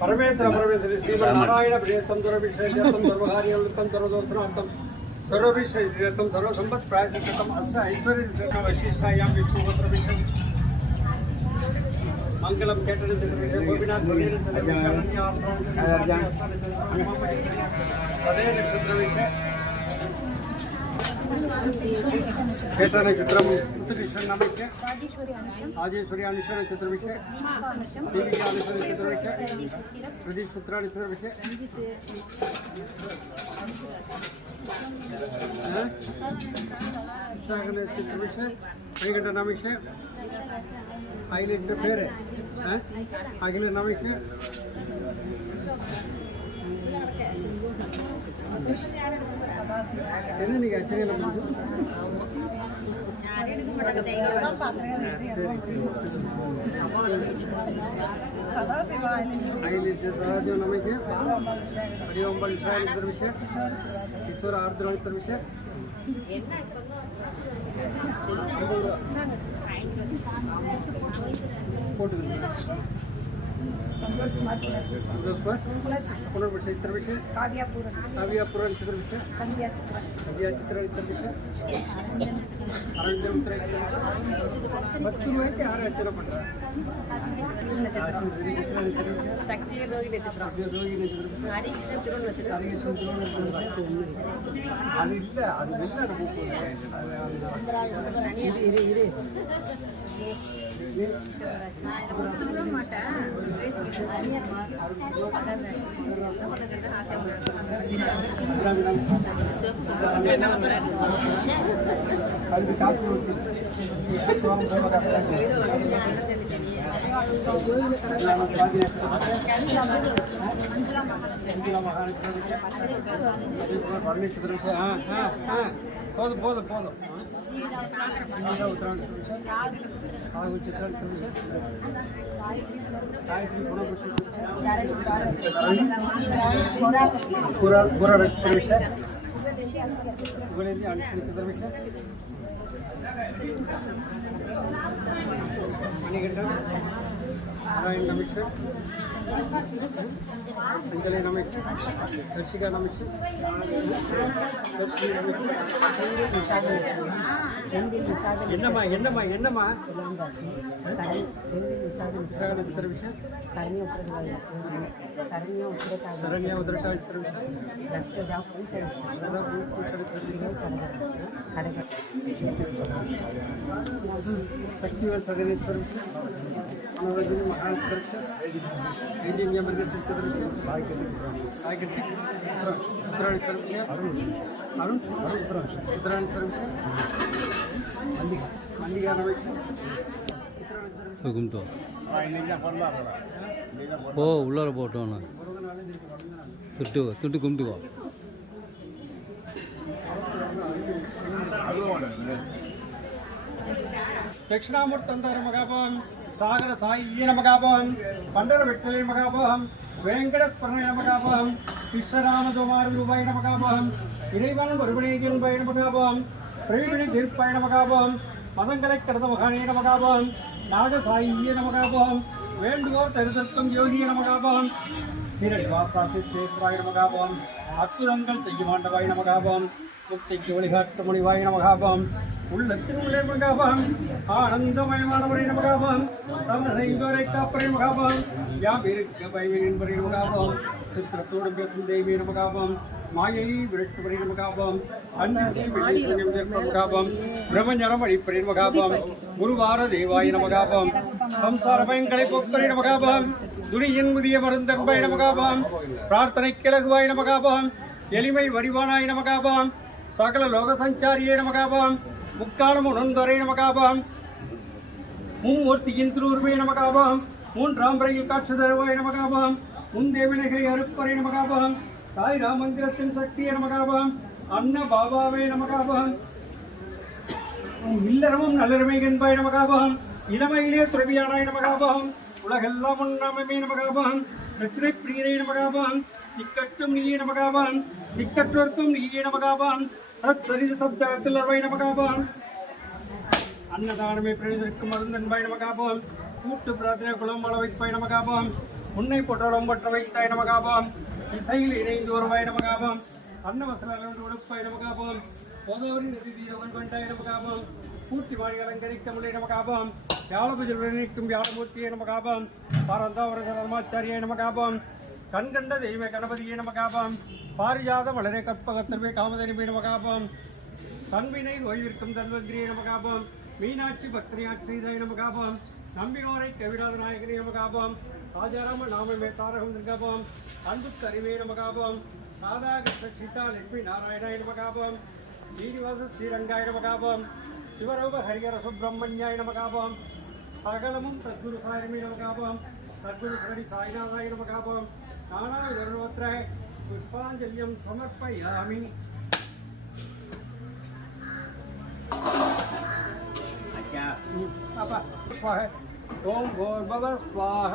పరమేశ్వర పరమేశ్వరి శ్రీమన్ నారాయణ ప్రియత్వం దురభిషేకం సర్వకార్యవృత్తం సర్వదోషనార్థం సర్వభిషేకం సర్వసంపత్ ప్రాయశం అస్త ఐశ్వర్య వశిష్టాయాం విష్ణుపత్ర మంగళం కేటరింగ్ గోపినాథ్ పదే నక్షత్ర విషయ ಕ್ಷೇತ್ರನ ಚಿತ್ರ ನಾಮಕ್ಕೆ ಆಜೇಶ್ವರಿ ಅನುಶ್ವರ ಚಿತ್ರವಿಕ್ಕೆ ದೇವಿಗೆ ಅನುಶ್ವರ ಚಿತ್ರವಿಕ್ಕೆ ಪ್ರದೀಪ್ ಸೂತ್ರ ಚಿತ್ರವಿಕ್ಕೆ ಚಿತ್ರವಿಕ್ಕೆ ಐಗಂಟ ನಾಮಕ್ಕೆ ಐಲಿಂಟ ಬೇರೆ ಆಗಿನ ನಾಮಕ್ಕೆ ಸದಾಶಿವ ನಮಗೆ ಹರಿಒಂಬ ಇತರ ವಿಷಯ ಕಿಶೋರ ಆರ್ದ್ರ ಇತರ ವಿಷಯ ಫೋಟೋ पुनर्विषयचित्रविषये काव्यापुरं काव्यापुरं चित्रविषये कव्या चित्रविषये பத்து ரூபாய்க்கு யாரும் எச்சரிக்கை பண்ணுறாங்க சக்தி ரோகி நட்சத்திரம் ஹரிகிருஷ்ணன் திருவன் நட்சத்திரம் அது இல்லை அது வெளில ரொம்ப இரு இரு மாட்டேன் போதும் போதும் போதும் புற புற ரெண்டு நிமிஷம் இவனை அனுப்பிச்சு நிமிஷம் என்னம்மா என்னம்மா அஞ்சலி நமக்கு ஹர்ஷிகா நமக்கு என்னம்மா என்னம்மா என்னம்மா சரண்யா உதிரட்டாள் சக்திவேல் சகதேஸ்வரம் மகாஸ்வரம் ஐடிஎம் எமர்ஜென்சி அருண் சித்ராணி உள்ளார போட்டோண்ணா துட்டு துட்டு கும்பிட்டுவா దక్షిణామూర్తి అందరు మగాభావం சாகர சாயி நமகாபகம் பண்டர விட்டலை மகாபகம் வேங்கடஸ்வரனை நமகாபகம் கிருஷ்ணராமதுமார் ரூபாய் நமகாபகம் இறைவன் ஒருவனை ரூபாய் நமகாபகம் பிரவீணி திருப்பாய் நமகாபகம் மதங்களை கடந்த மகானே நமகாபகம் நாகசாயிய நமகாபகம் வேண்டுகோர் தரிசத்துவம் யோகிய நமகாபகம் சீரடிவாசாசி தேவாய் நமகாபகம் அற்புதங்கள் செய்யும் நமகாபகம் முக்திக்கு வழிகாட்டு மொழிவாய் நமகாபகம் உள்ளத்தின் உள்ளே மகாபம் ஆனந்தமயமானவரை நமகாபம் தமிழை காப்பரை மகாபம் யாபிருக்க பயவின் பரி நமகாபம் சித்திரத்தோடு பேசும் தெய்வீ நமகாபம் மாயை விரட்டுபரி நமகாபம் அன்னதி நமகாபம் பிரம்மஞரம் அடிப்பரி நமகாபம் குருவார தேவாய நமகாபம் சம்சார பயங்களை பொக்கரி நமகாபம் துணியின் முதிய மருந்தன்பை நமகாபம் பிரார்த்தனை கிழகுவாய் நமகாபம் எளிமை வடிவானாய் நமகாபம் சகல லோக சஞ்சாரியே நமகாபம் முக்காலமும் உணர்ந்தொரை நமகாபம் மும்மூர்த்தியின் திருவுருவே நமகாபாம் மூன்றாம் பிறையில் காட்சி தருவாய் நமகாபாம் முந்தேவினகை அருப்பறை நமகாபாம் தாய் ராமந்திரத்தின் சக்தியை நமகாபாம் அன்ன பாபாவே நமகாபாம் இல்லறமும் நல்லறமை என்பாய் நமகாபாம் இளமையிலே துறவியானாய் நமகாபாம் உலகெல்லாம் உண்ணாமே நமகாபாம் பிரச்சனை பிரியரே நமகாபாம் இக்கட்டும் நீயே நமகாபாம் இக்கற்றோர்க்கும் நீயே நமகாபாம் சத்சரித சப்தத்தில் அவை நமகாபாம் அன்னதானமே பிரணிதற்கும் மருந்தன்பாய் நமகாபாம் கூட்டு பிரார்த்தனை குளம் வள வைப்பாய் நமகாபாம் உன்னை போட்டோடம் பற்ற வைத்தாய் நமகாபாம் இசையில் இணைந்து வருவாய் நமகாபாம் அன்னவசலம் உடுப்பாய் நமகாபாம் போதவரின் நிதியோகன் கொண்டாய் நமகாபாம் பூர்த்தி வாழி அலங்கரிக்க முல்லை நமகாபாம் யாழபுஜல் நிற்கும் யாழமூர்த்தியை நமகாபாம் பாரந்தாவர சர்மாச்சாரியை நமகாபாம் கண்கண்ட தெய்வ கணபதியை நமகாபாம் பாரிஜாத வளரே கற்பகத்தர்வே காமதனிமை நமகாபாம். தன்வினை ஓய்விற்கும் தன்வந்திரியை நமகாபாம். மீனாட்சி பக்திரியாட்சி செய்தாய் நமகாபாம். நம்பினோரை கவிடாத நாயகனே நமகாபாம். ராஜாராம நாமமே தாரகம் நிர்காபாம் அன்புக்கு அறிவே நமகாபாம். ராதாகிருஷ்ண சீதா லட்சுமி நாராயணாய நமகாபாம். ஸ்ரீனிவாச ஸ்ரீரங்காய நமகாபாம். சிவரூப ஹரிகர சுப்பிரமணியாய நமகாபாம். சகலமும் தத்குரு சாயமே நமகாபாம். தத்குரு ஸ்ரீ சாய்நாதாய நமகாபாம். நானா விதர்வோத்திர அப்பா சுவாக ஓம் கோர்பவ சுவாக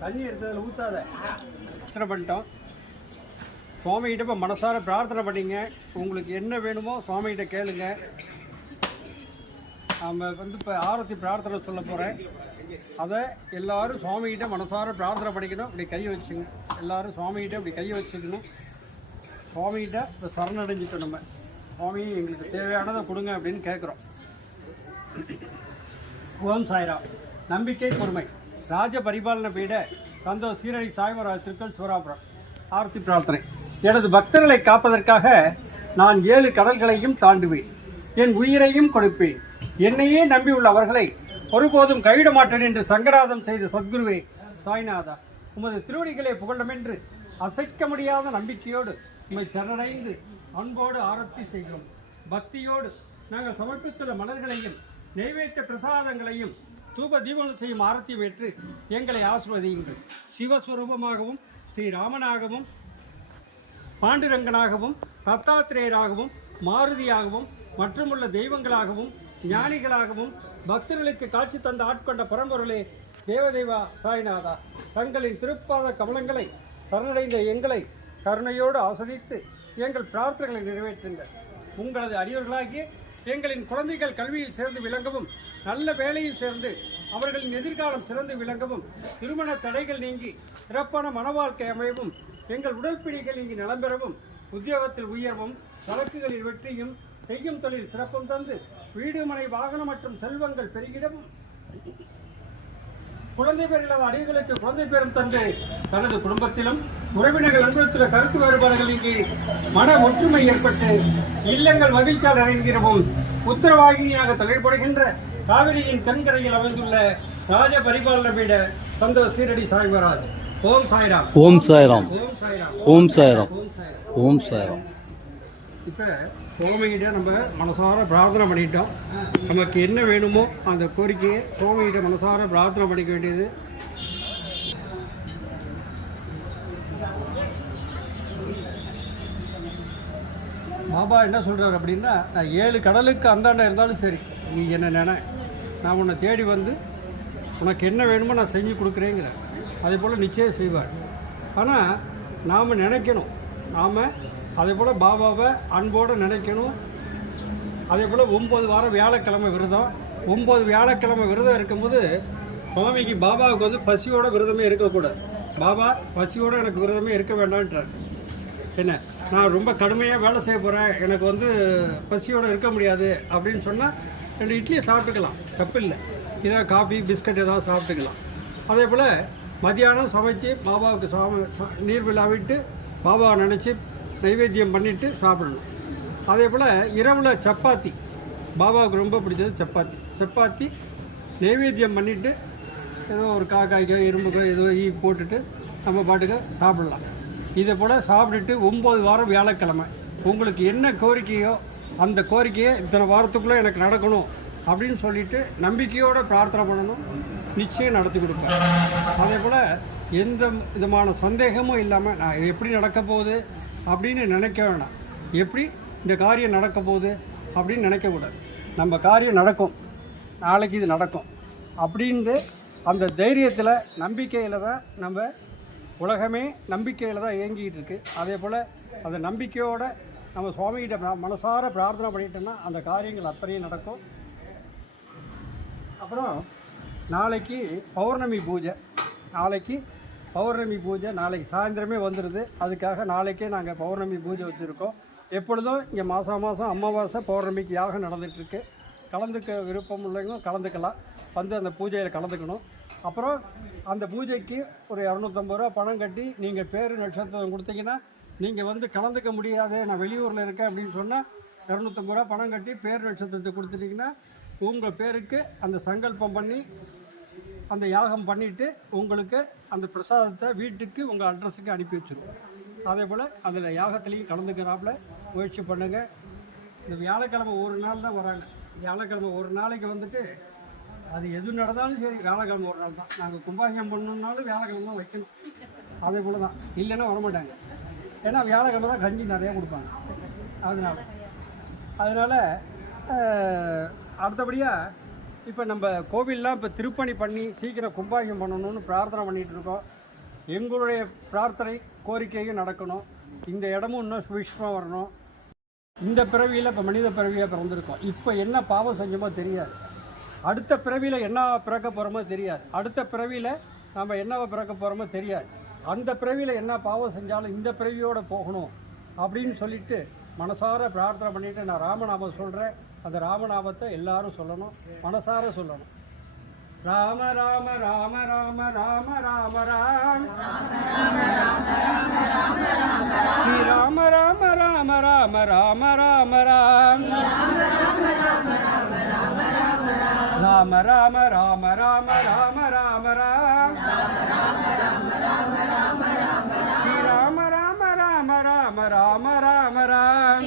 தண்ணி எடுத்ததில் ஊற்றாத அர்ச்சனை பண்ணிட்டோம். சுவாமிகிட்ட இப்போ மனசார பிரார்த்தனை பண்ணிங்க. உங்களுக்கு என்ன வேணுமோ சுவாமிகிட்ட கேளுங்க. நம்ம வந்து இப்போ ஆரத்தி பிரார்த்தனை சொல்ல போகிறேன் அதை எல்லாரும் சுவாமிகிட்ட மனசார பிரார்த்தனை பண்ணிக்கணும். இப்படி கையை வச்சுங்க. எல்லாரும் சுவாமிகிட்ட இப்படி கையை வச்சுக்கணும். சுவாமிகிட்ட இப்போ சரணடைஞ்சிட்டோம் நம்ம. சுவாமி எங்களுக்கு தேவையானதை கொடுங்க அப்படின்னு கேட்குறோம் ஓம் சாய்ரா நம்பிக்கை பொறுமை ராஜ பரிபாலன பீட சந்தோஷ் சீரடி சாய்மராஜ் திருக்கல் சிவராபுரம். ஆர்த்தி பிரார்த்தனை. எனது பக்தர்களை காப்பதற்காக நான் ஏழு கடல்களையும் தாண்டுவேன். என் உயிரையும் கொடுப்பேன். என்னையே நம்பியுள்ள அவர்களை ஒருபோதும் கைவிட மாட்டேன் என்று சங்கராதம் செய்த சத்குருவே சாய்நாதா உமது திருவடிகளை புகழமென்று அசைக்க முடியாத நம்பிக்கையோடு உம்மை சரணடைந்து அன்போடு ஆரத்தி செய்கிறோம். பக்தியோடு நாங்கள் சமர்ப்பித்துள்ள மலர்களையும் நைவேத்திய பிரசாதங்களையும் தூப தீபம் செய்யும் ஆரத்தி பெற்று எங்களை ஆசிர்வதியுங்கள். சிவஸ்வரூபமாகவும் ஸ்ரீராமனாகவும் பாண்டுரங்கனாகவும் தத்தாத்திரேயராகவும் மாருதியாகவும் மற்றுமுள்ள தெய்வங்களாகவும் ஞானிகளாகவும் பக்தர்களுக்கு காட்சி தந்த ஆட்கொண்ட பரம்பொருளே தேவதேவா சாய்நாதா. தங்களின் திருப்பாத கமலங்களை சரணடைந்த எங்களை கருணையோடு ஆஸ்வதித்து எங்கள் பிரார்த்தனைகளை நிறைவேற்றுங்கள். உங்களது அடியவர்களாகிய எங்களின் குழந்தைகள் கல்வியில் சேர்ந்து விளங்கவும் நல்ல வேலையில் சேர்ந்து அவர்களின் எதிர்காலம் சிறந்து விளங்கவும் திருமண தடைகள் நீங்கி சிறப்பான மன வாழ்க்கை அமையவும் எங்கள் உடல் பிணிகள் நீங்கி நலம் பெறவும் உத்தியோகத்தில் உயர்வும் வழக்குகளில் வெற்றியும் செய்யும் தொழில் சிறப்பும் தந்து வீடு மனை வாகனம் மற்றும் செல்வங்கள் பெருகிடவும் குழந்தை பேர் இல்லாத அடிகளுக்கு குழந்தை பேரும் தந்து தனது குடும்பத்திலும் உறவினர்கள் அன்புறுத்துள்ள கருத்து வேறுபாடுகள் நீங்கி மன ஒற்றுமை ஏற்பட்டு இல்லங்கள் மகிழ்ச்சியால் அடைகிறவும் உத்தரவாகினியாக தொழிற்படுகின்ற காவிரியின் தென்கரையில் அமைந்துள்ள ராஜ பரிபாலன பீட சந்தோஷ் சீரடி சாய்வராஜ். சாய்ராம். ஓம் சாய்ராம். ஓம் சாய்ராம். ஓம் சாய்ராம். ஓம் சாய்ராம். ஓம் சாய்ராம். இப்போ சுவாமிகிட்ட நம்ம மனசார பிரார்த்தனை பண்ணிட்டோம். நமக்கு என்ன வேணுமோ அந்த கோரிக்கையை சுவாமிகிட்ட மனசார பிரார்த்தனை பண்ணிக்க வேண்டியது. பாபா என்ன சொல்கிறார் அப்படின்னா நான் ஏழு கடலுக்கு அந்தாண்ட இருந்தாலும் சரி நீ என்ன நினை நான் உன்னை தேடி வந்து உனக்கு என்ன வேணுமோ நான் செஞ்சு கொடுக்குறேங்கிறேன் அதே போல் நிச்சயம் செய்வார். ஆனால் நாம் நினைக்கணும். நாம் அதே போல் பாபாவை அன்போடு நினைக்கணும். அதே போல் ஒம்பது வாரம் வியாழக்கிழமை விரதம். ஒம்பது வியாழக்கிழமை விரதம் இருக்கும்போது சுவாமிக்கு பாபாவுக்கு வந்து பசியோட விரதமே இருக்கக்கூடாது. பாபா பசியோடு எனக்கு விரதமே இருக்க வேண்டாம்ன்றார். என்ன? நான் ரொம்ப கடுமையாக வேலை செய்ய போகிறேன் எனக்கு வந்து பசியோடு இருக்க முடியாது அப்படின்னு சொன்னால் ரெண்டு இட்லியை சாப்பிட்டுக்கலாம். தப்பில்லை. இதாக காஃபி பிஸ்கட் ஏதாவது சாப்பிட்டுக்கலாம். அதே போல் மதியானம் சமைச்சு பாபாவுக்கு சாமி நீர் விழாவிட்டு பாபாவை நினச்சி நைவேத்தியம் பண்ணிவிட்டு சாப்பிடணும். அதே போல் இரவில் சப்பாத்தி. பாபாவுக்கு ரொம்ப பிடிச்சது சப்பாத்தி. சப்பாத்தி நைவேத்தியம் பண்ணிவிட்டு ஏதோ ஒரு காக்காய்க்கோ இரும்புக்கோ ஏதோ ஈ போட்டுட்டு நம்ம பாட்டுக்கு சாப்பிடலாம். இதை போல் சாப்பிட்டுட்டு ஒம்பது வாரம் வியாழக்கிழமை. உங்களுக்கு என்ன கோரிக்கையோ அந்த கோரிக்கையை இத்தனை வாரத்துக்குள்ளே எனக்கு நடக்கணும் அப்படின்னு சொல்லிட்டு நம்பிக்கையோடு பிரார்த்தனை பண்ணணும். நிச்சயம் நடத்தி கொடுப்பேன். அதே போல் எந்த விதமான சந்தேகமும் இல்லாமல் நான் எப்படி நடக்க போகுது? அப்படின்னு நினைக்க வேணாம். எப்படி? இந்த காரியம் நடக்க போகுது அப்படின்னு நினைக்கக்கூடாது. நம்ம காரியம் நடக்கும். நாளைக்கு இது நடக்கும். அப்படின்ட்டு அந்த தைரியத்தில் நம்பிக்கையில் தான் நம்ம உலகமே நம்பிக்கையில் தான் இயங்கிக்கிட்டு இருக்குது அதே போல் அந்த நம்பிக்கையோடு நம்ம சுவாமிகிட்ட மனசார பிரார்த்தனை பண்ணிட்டோம்னா அந்த காரியங்கள் அத்தனையும் நடக்கும். அப்புறம் நாளைக்கு பௌர்ணமி பூஜை. நாளைக்கு பௌர்ணமி பூஜை நாளைக்கு சாயந்தரமே வந்துடுது அதுக்காக நாளைக்கே நாங்கள் பௌர்ணமி பூஜை வச்சுருக்கோம். எப்பொழுதும் இங்கே மாதம் மாதம் அமாவாசை பௌர்ணமிக்கு யாகம் நடந்துகிட்ருக்கு கலந்துக்க விருப்பம் உள்ளவங்க கலந்துக்கலாம். வந்து அந்த பூஜையில் கலந்துக்கணும். அப்புறம் அந்த பூஜைக்கு ஒரு இரநூத்தம்பது ரூபா பணம் கட்டி நீங்கள் பேர் நட்சத்திரம் கொடுத்தீங்கன்னா நீங்கள் வந்து கலந்துக்க முடியாது. நான் வெளியூரில் இருக்கேன் அப்படின்னு சொன்னால் இரநூத்தம்பது ரூபா பணம் கட்டி பேர் நட்சத்திரத்தை கொடுத்துட்டிங்கன்னா உங்கள் பேருக்கு அந்த சங்கல்பம் பண்ணி அந்த யாகம் பண்ணிவிட்டு உங்களுக்கு அந்த பிரசாதத்தை வீட்டுக்கு உங்கள் அட்ரஸுக்கு அனுப்பி வச்சுருவோம் அதே போல் அதில் யாகத்துலேயும் கலந்துக்கிறாப்புல முயற்சி பண்ணுங்கள் இந்த வியாழக்கிழமை ஒரு நாள் தான் வராங்க. வியாழக்கிழமை ஒரு நாளைக்கு வந்துட்டு அது எது நடந்தாலும் சரி வியாழக்கிழமை ஒரு நாள் தான். நாங்கள் கும்பாபிஷேகம் பண்ணணுன்னாலும் வியாழக்கிழமை தான் வைக்கணும். அதே போல் தான். இல்லைன்னா வரமாட்டாங்க. ஏன்னா வியாழக்கிழமை தான் கஞ்சி நிறையா கொடுப்பாங்க. அதனால அதனால் அடுத்தபடியாக இப்போ நம்ம கோவில்லாம் இப்போ திருப்பணி பண்ணி சீக்கிரம் கும்பாபிஷம் பண்ணணும்னு பிரார்த்தனை பண்ணிகிட்டு இருக்கோம். எங்களுடைய பிரார்த்தனை கோரிக்கையும் நடக்கணும். இந்த இடமும் இன்னும் சுபிஷ்மாக வரணும். இந்த பிறவியில் இப்போ மனித பிறவியாக பிறந்திருக்கோம். இப்போ என்ன பாவம் செஞ்சோமோ தெரியாது. அடுத்த பிறவியில் என்ன பிறக்க போகிறோமோ தெரியாது. அடுத்த பிறவியில் நம்ம என்னவா பிறக்க போகிறோமோ தெரியாது. அந்த பிறவியில் என்ன பாவம் செஞ்சாலும் இந்த பிறவியோடு போகணும் அப்படின்னு சொல்லிட்டு மனசார பிரார்த்தனை பண்ணிவிட்டு நான் ராமநாமம் சொல்கிறேன் அந்த ராமநாமத்தை எல்லாரும் சொல்லணும் மனசார சொல்லணும் ராம ராம ராம ராம ராம ராம ராம் ஸ்ரீ ராம ராம ராம ராம ராம ராம ராம் ராம ராம ராம ராம ராம ராம ராம் ஸ்ரீ ராம ராம ராம ராம ராம ராம ராம்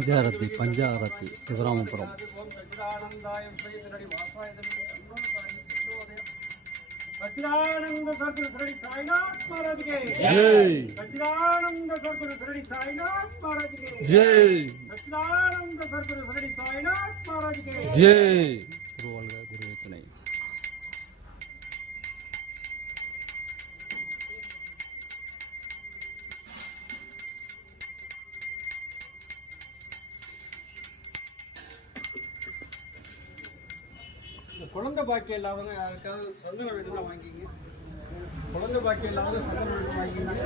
പഞ്ചാരത്തി പഞ്ചാരത്തി ശിവരാമപുരം जय जय जय பாக்கி இல்லாமல் யாருக்காவது சொந்த வேண்டுதல் வாங்கிங்க குழந்தை பாக்கியம் இல்லாமல் சொந்த வேண்டுதல் வாங்கிங்க